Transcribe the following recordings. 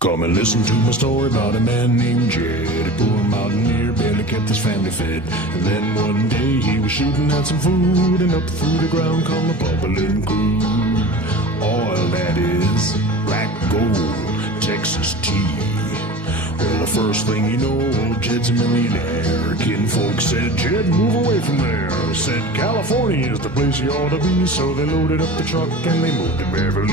Come and listen to my story about a man named Jed. A poor mountaineer barely kept his family fed. And then one day he was shooting at some food, and up through the ground come a bubbling crude. Oil, that is, black gold, Texas tea. Well, the first thing you know, old Jed's a millionaire. Kinfolk said, Jed, move away from there. Said, California is the place you ought to be. So they loaded up the truck and they moved to Beverly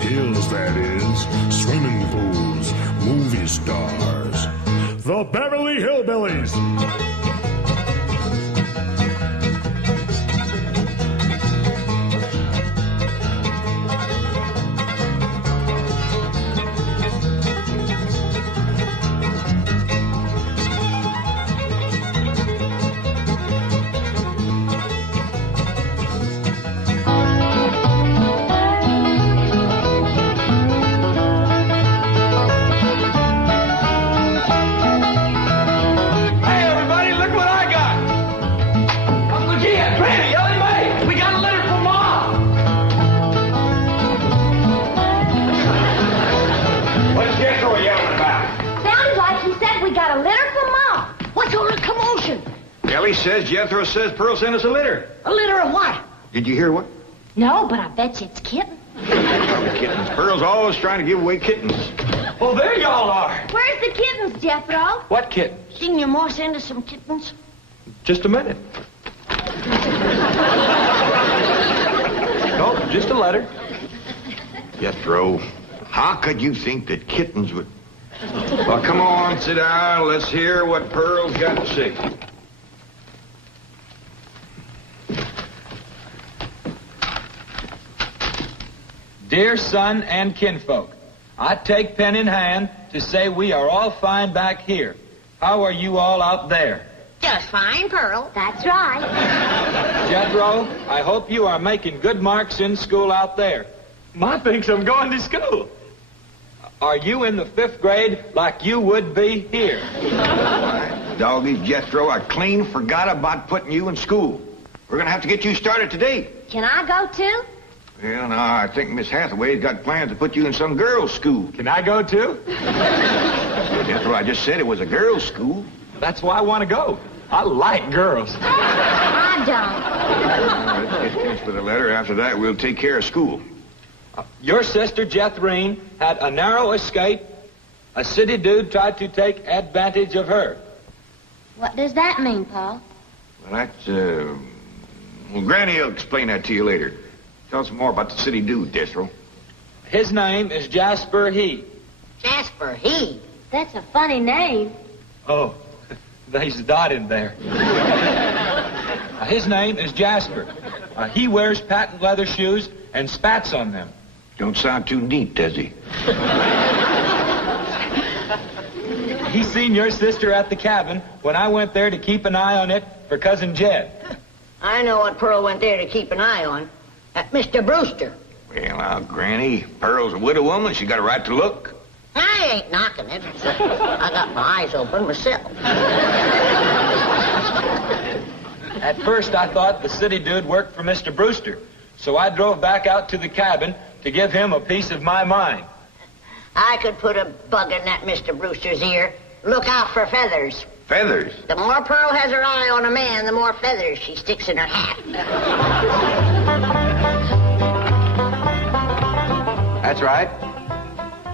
Hills, that is, swimming pools, movie stars, the Beverly Hillbillies. Says Jethro says Pearl sent us a litter. A litter of what? Did you hear what? No, but I bet you it's kittens. Kittens. Pearl's always trying to give away kittens. Oh, there y'all are. Where's the kittens, Jethro? What kittens? Didn't your ma send us some kittens? Just a minute. No, just a letter. Jethro, how could you think that kittens would... Well, come on, sit down. Let's hear what Pearl's got to say. Dear son and kinfolk, I take pen in hand to say we are all fine back here. How are you all out there? Just fine, Pearl. That's right. Jethro, I hope you are making good marks in school out there. Ma thinks I'm going to school. Are you in the 5th grade like you would be here? Doggy, Jethro, I clean forgot about putting you in school. We're going to have to get you started today. Can I go too? Well, now, I think Miss Hathaway's got plans to put you in some girls' school. Can I go too? Jethro, I just said it was a girls' school. That's why I want to go. I like girls. I don't. Let's get finished with the letter. After that, we'll take care of school. Your sister, Jethrine, had a narrow escape. A city dude tried to take advantage of her. What does that mean, Paul? Well, that's, well, Granny will explain that to you later. Tell us more about the city dude, Jethro. His name is Jasper He. Jasper He? That's a funny name. Oh, there's a dot in there. His name is Jasper. He wears patent leather shoes and spats on them. Don't sound too neat, does he? He seen your sister at the cabin when I went there to keep an eye on it for Cousin Jed. I know what Pearl went there to keep an eye on. Mr. Brewster. Well, now, Granny, Pearl's a widow woman. She got a right to look. I ain't knocking it. I got my eyes open myself. At first, I thought the city dude worked for Mr. Brewster, so I drove back out to the cabin to give him a piece of my mind. I could put a bug in that Mr. Brewster's ear. Look out for feathers. Feathers? The more Pearl has her eye on a man, the more feathers she sticks in her hat. That's right.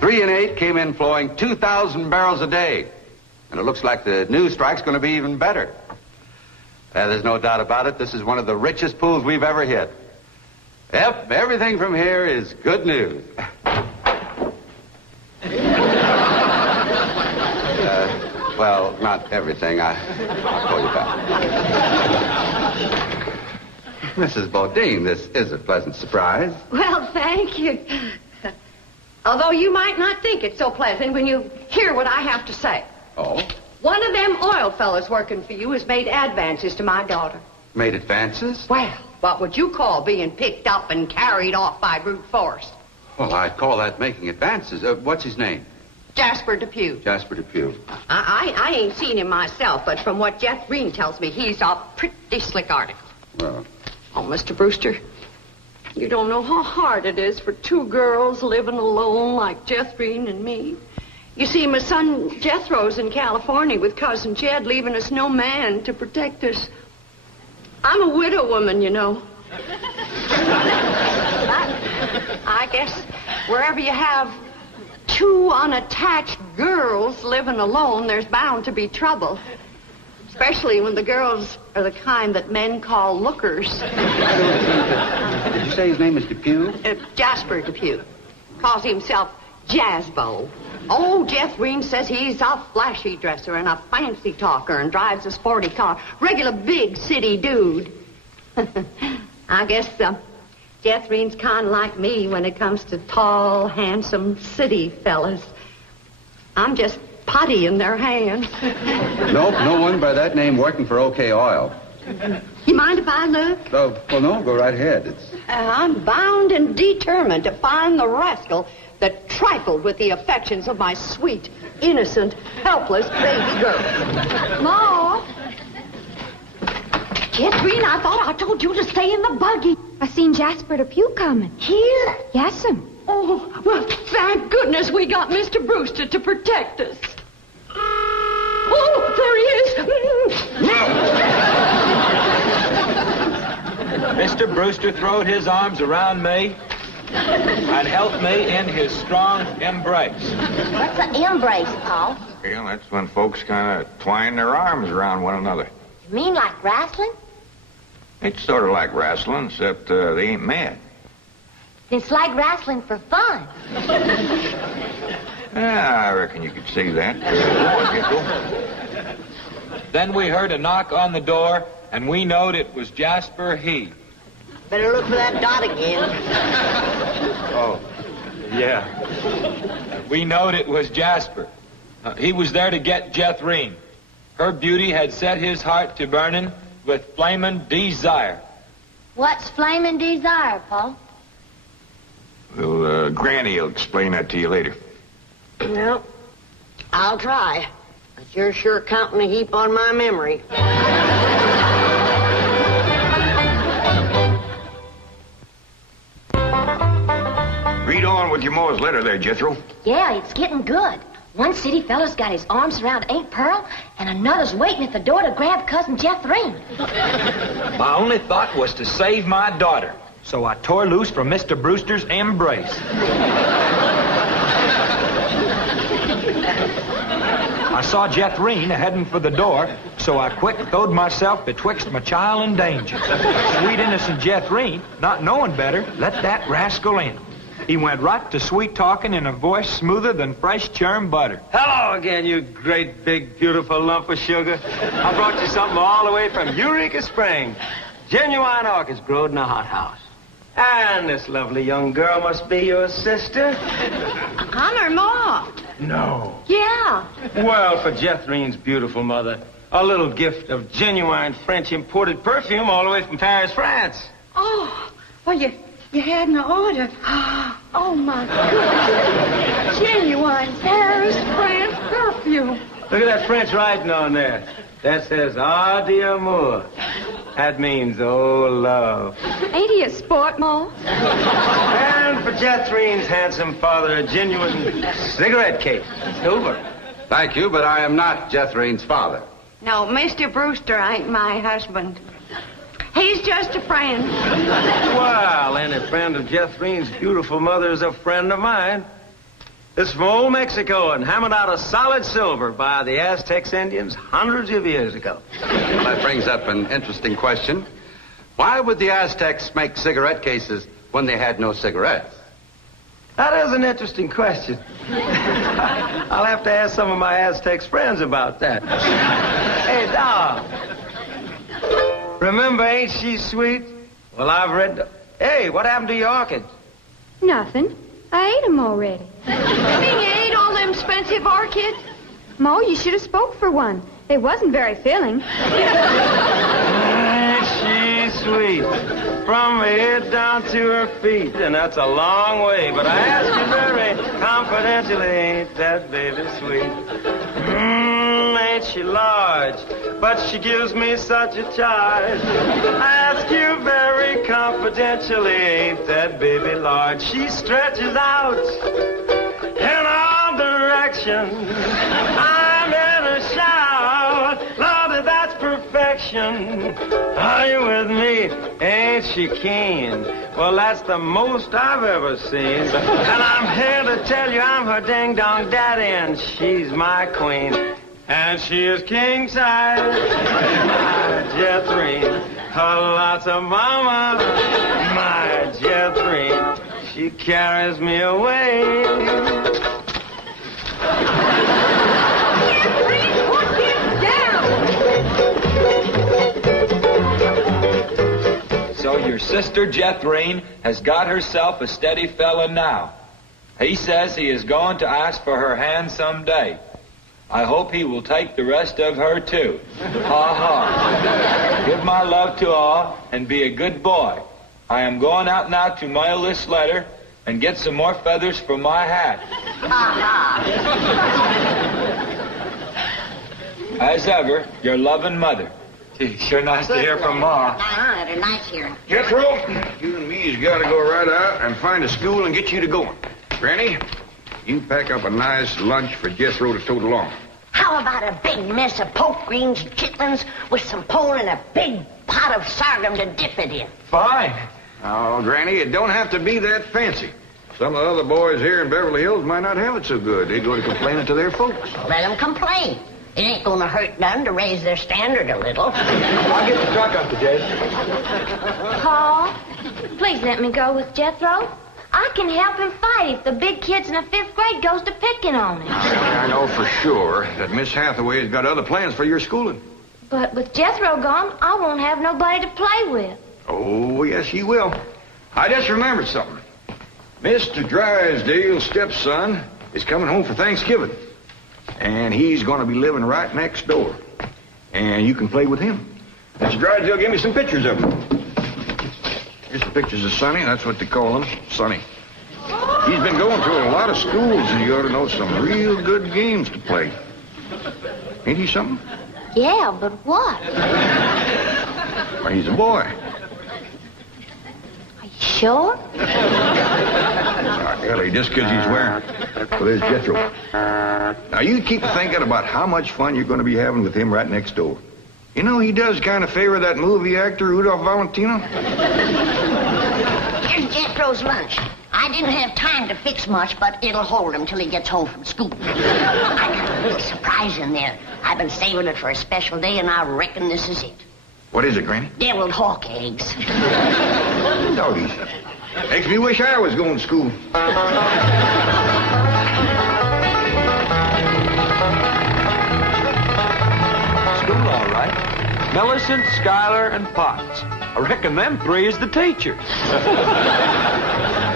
3 and 8 came in flowing 2,000 barrels a day. And it looks like the new strike's going to be even better. There's no doubt about it. This is one of the richest pools we've ever hit. Yep, everything from here is good news. Well, not everything. I'll call you back. Mrs. Bodine, this is a pleasant surprise. Well, thank you. Although you might not think it's so pleasant when you hear what I have to say. Oh? One of them oil fellas working for you has made advances to my daughter. Made advances? Well, what would you call being picked up and carried off by brute force? Well, I'd call that making advances. What's his name? Jasper Depew. Jasper Depew. I ain't seen him myself, but from what Jeff Green tells me, he's a pretty slick article. Well. Oh, Mr. Brewster, You don't know how hard it is for two girls living alone like Jethrine and me. You see, my son Jethro's in California with Cousin Jed, leaving us no man to protect us. I'm a widow woman, you know. I guess wherever you have two unattached girls living alone, there's bound to be trouble. Especially when the girls are the kind that men call lookers. Did you say his name is Depew? Jasper Depew. Calls himself Jazzbo. Oh, Jethrine says he's a flashy dresser and a fancy talker and drives a sporty car. Regular big city dude. I guess Jethrine's kind of like me when it comes to tall, handsome city fellas. I'm just putty in their hands. Nope, no one by that name working for OK Oil. You mind if I look? Well, no, go right ahead. I'm bound and determined to find the rascal that trifled with the affections of my sweet, innocent, helpless baby girl. Ma! Jethrine, I thought I told you to stay in the buggy. I seen Jasper Depew coming. Here? Yes'm. Oh, well, thank goodness we got Mr. Brewster to protect us. Oh, there he is. Mr. Brewster throwed his arms around me and held me in his strong embrace. What's an embrace, Paul? Well, that's when folks kind of twine their arms around one another. You mean like wrestling? It's sort of like wrestling, except they ain't mad. It's like wrestling for fun. I reckon you could see that. Go on, Jethro. Then we heard a knock on the door, and we knowed it was Jasper He. Better look for that dot again. Oh, yeah. We knowed it was Jasper. He was there to get Jethrine. Her beauty had set his heart to burning with flaming desire. What's flaming desire, Paul? Well, Granny will explain that to you later. Well, I'll try. But you're sure counting a heap on my memory. Read on with your Mo's letter there, Jethro. Yeah, it's getting good. One city fella's got his arms around Aunt Pearl, and another's waiting at the door to grab Cousin Jethrine. My only thought was to save my daughter, so I tore loose from Mr. Brewster's embrace. I saw Jethrine heading for the door, so I quick throwed myself betwixt my child and danger. Sweet innocent Jethrine, not knowing better, let that rascal in. He went right to sweet-talking in a voice smoother than fresh churned butter. Hello again, you great, big, beautiful lump of sugar. I brought you something all the way from Eureka Springs. Genuine orchids growed in a hothouse. And this lovely young girl must be your sister. I'm her ma. No. Yeah. Well, for Jethrine's beautiful mother, a little gift of genuine French imported perfume all the way from Paris, France. Oh, well, you had an order. Oh, my goodness. Genuine Paris, France perfume. Look at that French writing on there. That says, "Ah, d'amour." That means, oh, love. Ain't he a sport, Ma? And for Jethrine's handsome father, a genuine cigarette case. Silver. Thank you, but I am not Jethrine's father. No, Mr. Brewster ain't my husband. He's just a friend. Well, any friend of Jethrine's beautiful mother is a friend of mine. This is from old Mexico and hammered out of solid silver by the Aztecs Indians hundreds of years ago. Well, that brings up an interesting question. Why would the Aztecs make cigarette cases when they had no cigarettes? That is an interesting question. I'll have to ask some of my Aztecs friends about that. Hey, Doc. Remember, ain't she sweet? Well, I've read... Hey, what happened to your orchids? Nothing. I ate 'em already. You mean you ate all them expensive orchids? Ma, you should have spoke for one. They wasn't very filling. She's sweet. From her head down to her feet, and that's a long way. But I ask you very confidentially, ain't that baby sweet? Ain't she large? But she gives me such a charge. I ask you very confidentially, ain't that baby large? She stretches out in all directions. I'm in a shout. Lordy, that's perfection. Are you with me? Ain't she keen? Well, that's the most I've ever seen. And I'm here to tell you I'm her ding-dong daddy, and she's my queen. And she is king size, my Jethrine. Lots of mama, my Jethrine. She carries me away. So your sister Jethrine has got herself a steady fella now. He says he is going to ask for her hand someday. I hope he will take the rest of her, too. Ha ha. Give my love to all and be a good boy. I am going out now to mail this letter and get some more feathers for my hat. As ever, your loving mother. Gee, sure nice to hear from Ma. They're nice here. Jethro, you and me's got to go right out and find a school and get you to going. Granny, you pack up a nice lunch for Jethro to tote along. How about a big mess of poke greens and chitlins with some pone and a big pot of sorghum to dip it in? Fine. Oh, Granny, it don't have to be that fancy. Some of the other boys here in Beverly Hills might not have it so good. They go to complaining to their folks. Let them complain. It ain't gonna hurt none to raise their standard a little. I'll get the truck up to Jay. Paul, please let me go with Jethro. I can help him fight if the big kids in the 5th grade goes to picking on him. I know for sure that Miss Hathaway has got other plans for your schooling. But with Jethro gone, I won't have nobody to play with. Oh, yes, you will. I just remembered something. Mr. Drysdale's stepson is coming home for Thanksgiving. And he's going to be living right next door. And you can play with him. Mr. Drysdale gave me some pictures of him. Here's some pictures of Sonny. That's what they call him, Sonny. He's been going through a lot of schools, and you ought to know some real good games to play. Ain't he something? Yeah, but what? Well, he's a boy. Are you sure? Ellie, just because he's wearing... Well, there's Jethro. Now, you keep thinking about how much fun you're going to be having with him right next door. You know, he does kind of favor that movie actor, Rudolph Valentino. Here's Jethro's lunch. I didn't have time to fix much, but it'll hold him till he gets home from school. I got a little surprise in there. I've been saving it for a special day, and I reckon this is it. What is it, Granny? Deviled hawk eggs. Doggies. Makes me wish I was going to school. School, all right. Millicent, Schuyler, and Potts. I reckon them 3 is the teachers.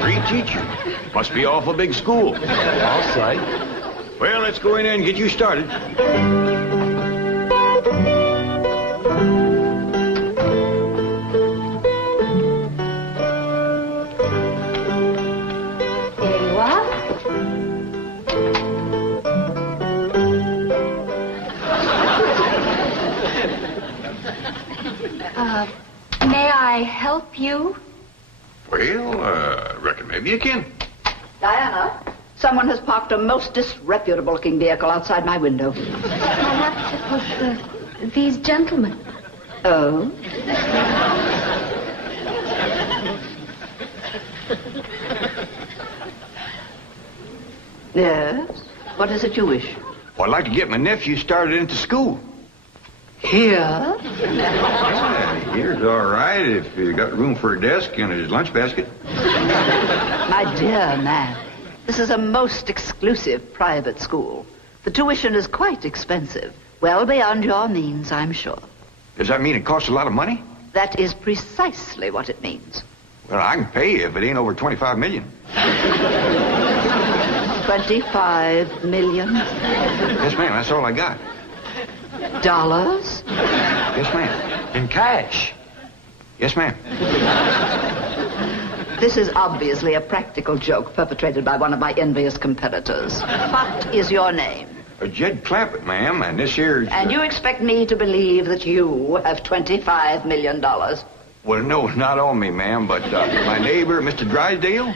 3 teachers. Must be awful big school. I'll say. Well, let's go in there and get you started. There you are. May I help you? Well, reckon maybe you can. Diana, someone has parked a most disreputable-looking vehicle outside my window. Perhaps it was these gentlemen. Oh? Yes? What is it you wish? Well, I'd like to get my nephew started into school. Here? Yeah, here's all right if you got room for a desk and his lunch basket. My dear man, this is a most exclusive private school. The tuition is quite expensive. Well beyond your means, I'm sure. Does that mean it costs a lot of money? That is precisely what it means. Well, I can pay you if it ain't over $25 million. 25 million? Yes, ma'am, that's all I got. Dollars? Yes, ma'am. In cash. Yes, ma'am. This is obviously a practical joke perpetrated by one of my envious competitors. What is your name? Jed Clampett, ma'am, and this here's... And you expect me to believe that you have $25 million? Well, no, not on me, ma'am, but my neighbor, Mr. Drysdale,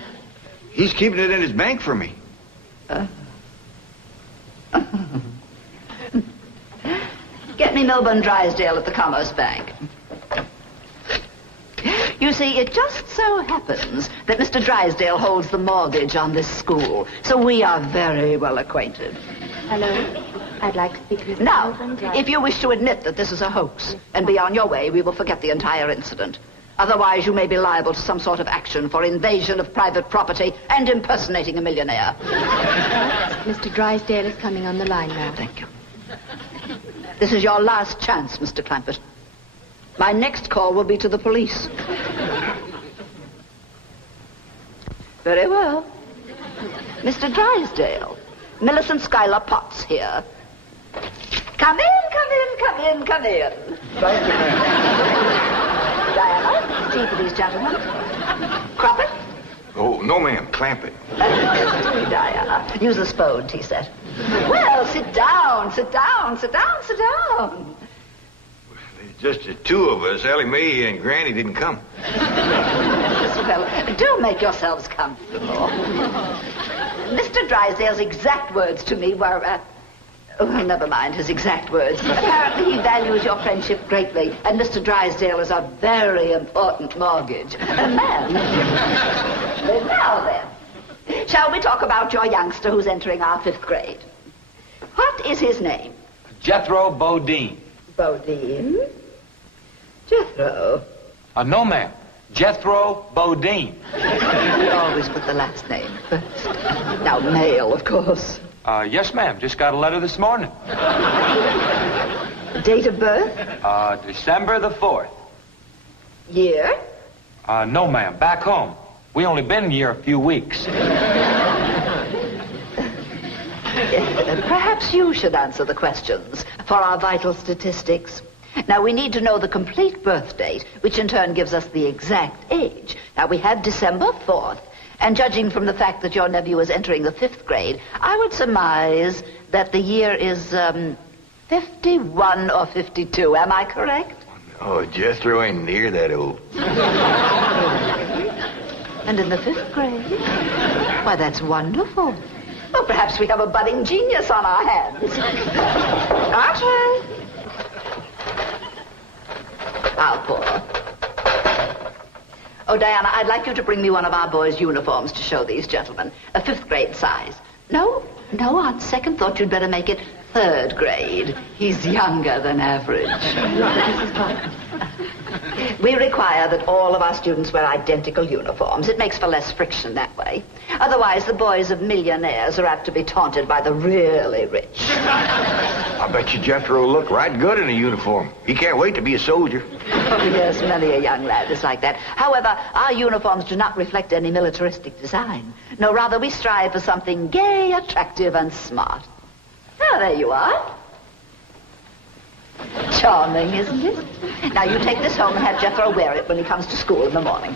he's keeping it in his bank for me. Get me Milburn Drysdale at the Commerce Bank. You see, it just so happens that Mr. Drysdale holds the mortgage on this school, so we are very well acquainted. Hello. I'd like to speak with Now, if you wish to admit that this is a hoax and be on your way, we will forget the entire incident. Otherwise, you may be liable to some sort of action for invasion of private property and impersonating a millionaire. Mr. Drysdale is coming on the line now. Thank you. This is your last chance, Mr. Clampett. My next call will be to the police. Very well. Mr. Drysdale, Millicent Schuyler Potts here. Come in. Diana, tea for these gentlemen. Croppett? Oh, no, ma'am, Clampett. Diana, use the Spode tea set. Well, sit down. Just the two of us. Ellie Mae and Granny didn't come. Well, do make yourselves comfortable. Mr. Drysdale's exact words to me were, well, never mind his exact words. Apparently he values your friendship greatly, and Mr. Drysdale is a very important mortgage. Ma'am. Now then, shall we talk about your youngster who's entering our 5th grade? What is his name? Jethro Bodine. Bodine? Jethro. No, ma'am. Jethro Bodine. We always put the last name first. Now, male, of course. Yes, ma'am. Just got a letter this morning. Date of birth? December the 4th. Year? No, ma'am. Back home. We only been here a few weeks. Perhaps you should answer the questions for our vital statistics. Now, we need to know the complete birth date, which in turn gives us the exact age. Now, we have December 4th, and judging from the fact that your nephew is entering the 5th grade, I would surmise that the year is 51 or 52. Am I correct? Oh, Jethro ain't near that old. And in the 5th grade? Why, that's wonderful. Well, perhaps we have a budding genius on our hands. Archie! I'll pour. Oh, Diana, I'd like you to bring me one of our boys' uniforms to show these gentlemen. A 5th grade size. No, on second thought you'd better make it 3rd grade. He's younger than average. Mrs. Parker. We require that all of our students wear identical uniforms. It makes for less friction that way. Otherwise, the boys of millionaires are apt to be taunted by the really rich. I bet you Jethro will look right good in a uniform. He can't wait to be a soldier. Oh, yes, many a young lad is like that. However, our uniforms do not reflect any militaristic design. No, rather, we strive for something gay, attractive, and smart. Oh, there you are. Charming, isn't it? Now, you take this home and have Jethro wear it when he comes to school in the morning.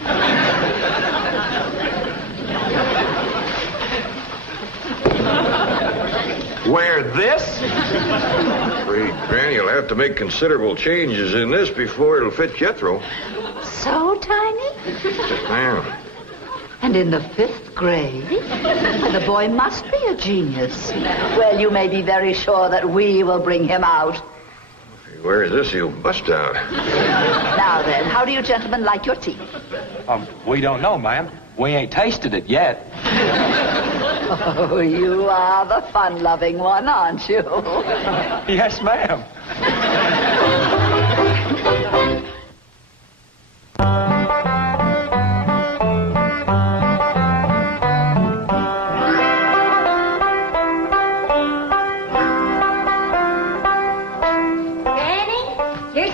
Wear this? Afraid Granny will have to make considerable changes in this before it'll fit Jethro. So tiny? Yes, ma'am. And in the 5th grade? The boy must be a genius. Well, you may be very sure that we will bring him out. If he wears this, he'll bust out. Now then, how do you gentlemen like your tea? We don't know, ma'am. We ain't tasted it yet. Oh, you are the fun-loving one, aren't you? Yes, ma'am.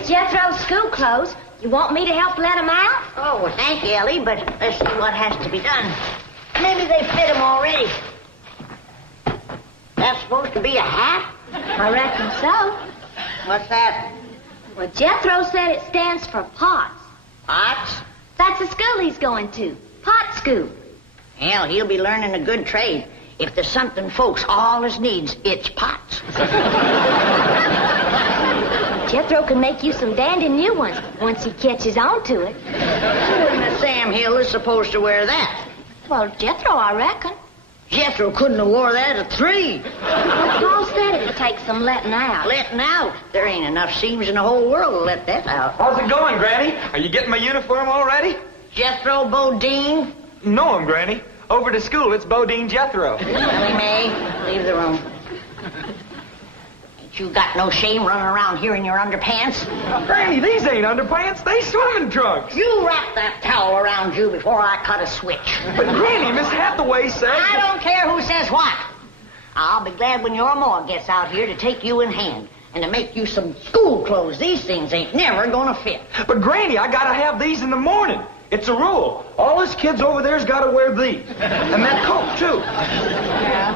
Jethro's school clothes. You want me to help let him out? Oh, well, thank you, Ellie, but let's see what has to be done. Maybe they fit him already. That's supposed to be a hat? I reckon so. What's that? Well, Jethro said it stands for Potts. Potts? That's the school he's going to. Pot school. Hell, he'll be learning a good trade. If there's something folks always needs, it's pots. Jethro can make you some dandy new ones once he catches on to it. Who in the Sam Hill is supposed to wear that? Well, Jethro, I reckon. Jethro couldn't have wore that at 3. Paul said it'd take some letting out. Letting out? There ain't enough seams in the whole world to let that out. How's it going, Granny? Are you getting my uniform already? Jethro Bodine? No, Granny. Over to school, it's Bodine Jethro. Ellie Mae, leave the room. Ain't you got no shame running around here in your underpants? Granny, these ain't underpants. They swimming trunks. You wrap that towel around you before I cut a switch. But, Granny, Miss Hathaway says... I don't care who says what. I'll be glad when your ma gets out here to take you in hand and to make you some school clothes. These things ain't never gonna fit. But, Granny, I gotta have these in the morning. It's a rule. All us kids over there's gotta wear these. And that coat, too. Yeah.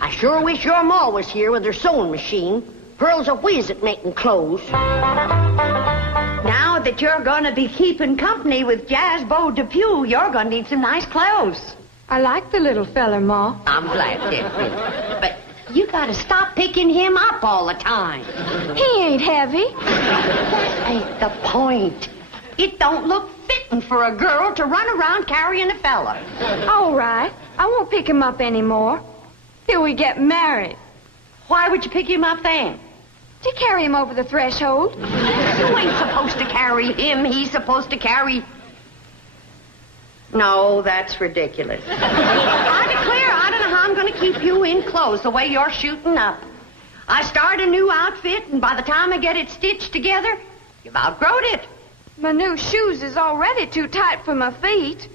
I sure wish your ma was here with her sewing machine. Pearl's a whiz at making clothes. Now that you're going to be keeping company with Jazzbo Depew, you're going to need some nice clothes. I like the little feller, Ma. I'm glad, Jeffrey. But you got to stop picking him up all the time. He ain't heavy. That ain't the point. It don't look fitting for a girl to run around carrying a fella. All right. I won't pick him up anymore. Till we get married. Why would you pick him up then? To carry him over the threshold. You ain't supposed to carry him. He's supposed to carry... No, that's ridiculous. I declare, I don't know how I'm going to keep you in clothes the way you're shooting up. I start a new outfit, and by the time I get it stitched together, you've outgrown it. My new shoes is already too tight for my feet.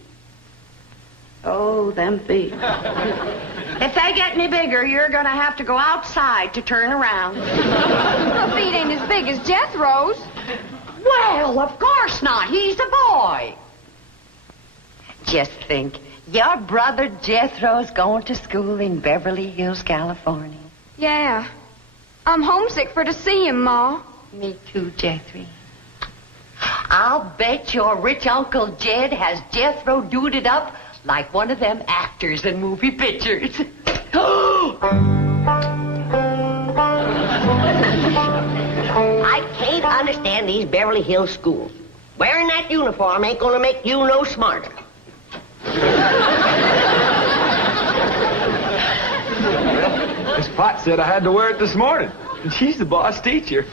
Oh, them feet. If they get any bigger, you're going to have to go outside to turn around. My feet ain't as big as Jethro's. Well, of course not. He's a boy. Just think, your brother Jethro's going to school in Beverly Hills, California. Yeah. I'm homesick for to see him, Ma. Me too, Jethro. I'll bet your rich Uncle Jed has Jethro duded up like one of them actors in movie pictures. I can't understand these Beverly Hills schools. Wearing that uniform ain't gonna make you no smarter. Miss Potts said I had to wear it this morning. And she's the boss teacher.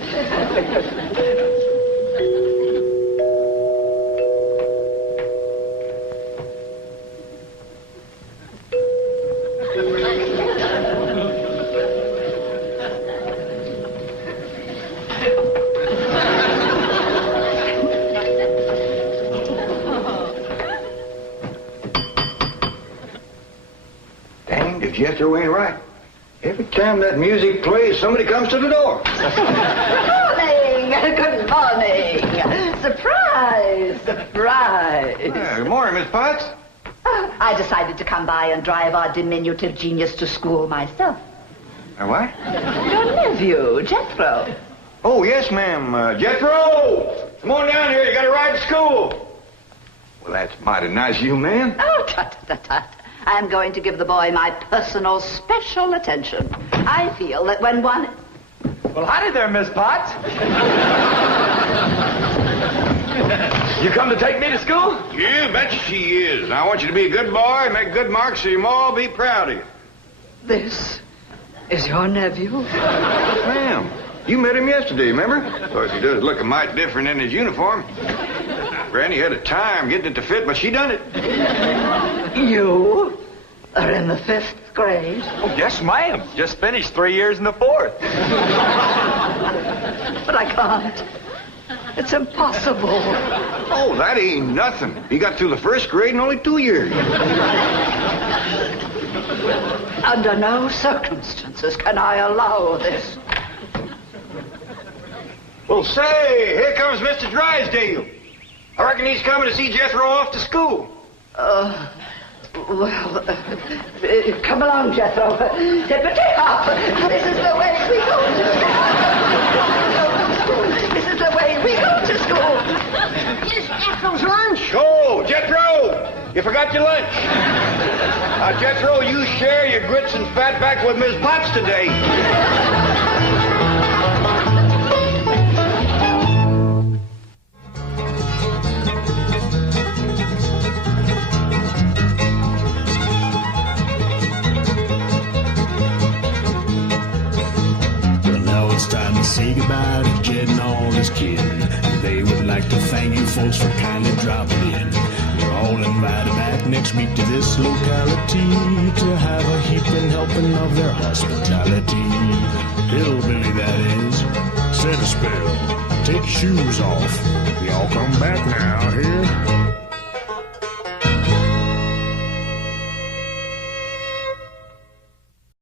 Dang, if Jethro ain't right. Every time that music plays, somebody comes to the door. Good morning. Surprise. Good morning, Miss Potts. I decided to come by and drive our diminutive genius to school myself. What? Your nephew, Jethro. Oh, yes, ma'am. Jethro! Come on down here. You got to ride to school. Well, that's mighty nice of you, ma'am. Oh, tut. I'm going to give the boy my personal special attention. I feel that when one... Well, howdy there, Miss Potts. You come to take me to school? You betcha she is. I want you to be a good boy and make good marks so your ma will be proud of you. This is your nephew? Ma'am, you met him yesterday, remember? Of course, he does look a mite different in his uniform. Granny had a time getting it to fit, but she done it. You are in the 5th grade? Oh, yes, ma'am. Just finished 3 years in the 4th. But I can't. It's impossible. Oh, that ain't nothing. He got through the 1st grade in only 2 years. Under no circumstances can I allow this. Well, say, here comes Mr. Drysdale. I reckon he's coming to see Jethro off to school. Come along, Jethro. Tippity-hop. This is the way we go to school. This is is the way we go to school. Here's Jethro's lunch. Oh, Jethro! You forgot your lunch. Now, Jethro, you share your grits and fat back with Miss Potts today. It's time to say goodbye to Jed and all his kin. They would like to thank you folks for kindly dropping in. You're all invited back next week to this locality to have a heaping helping of their hospitality. Hillbilly, that is. Said a spell. Take your shoes off.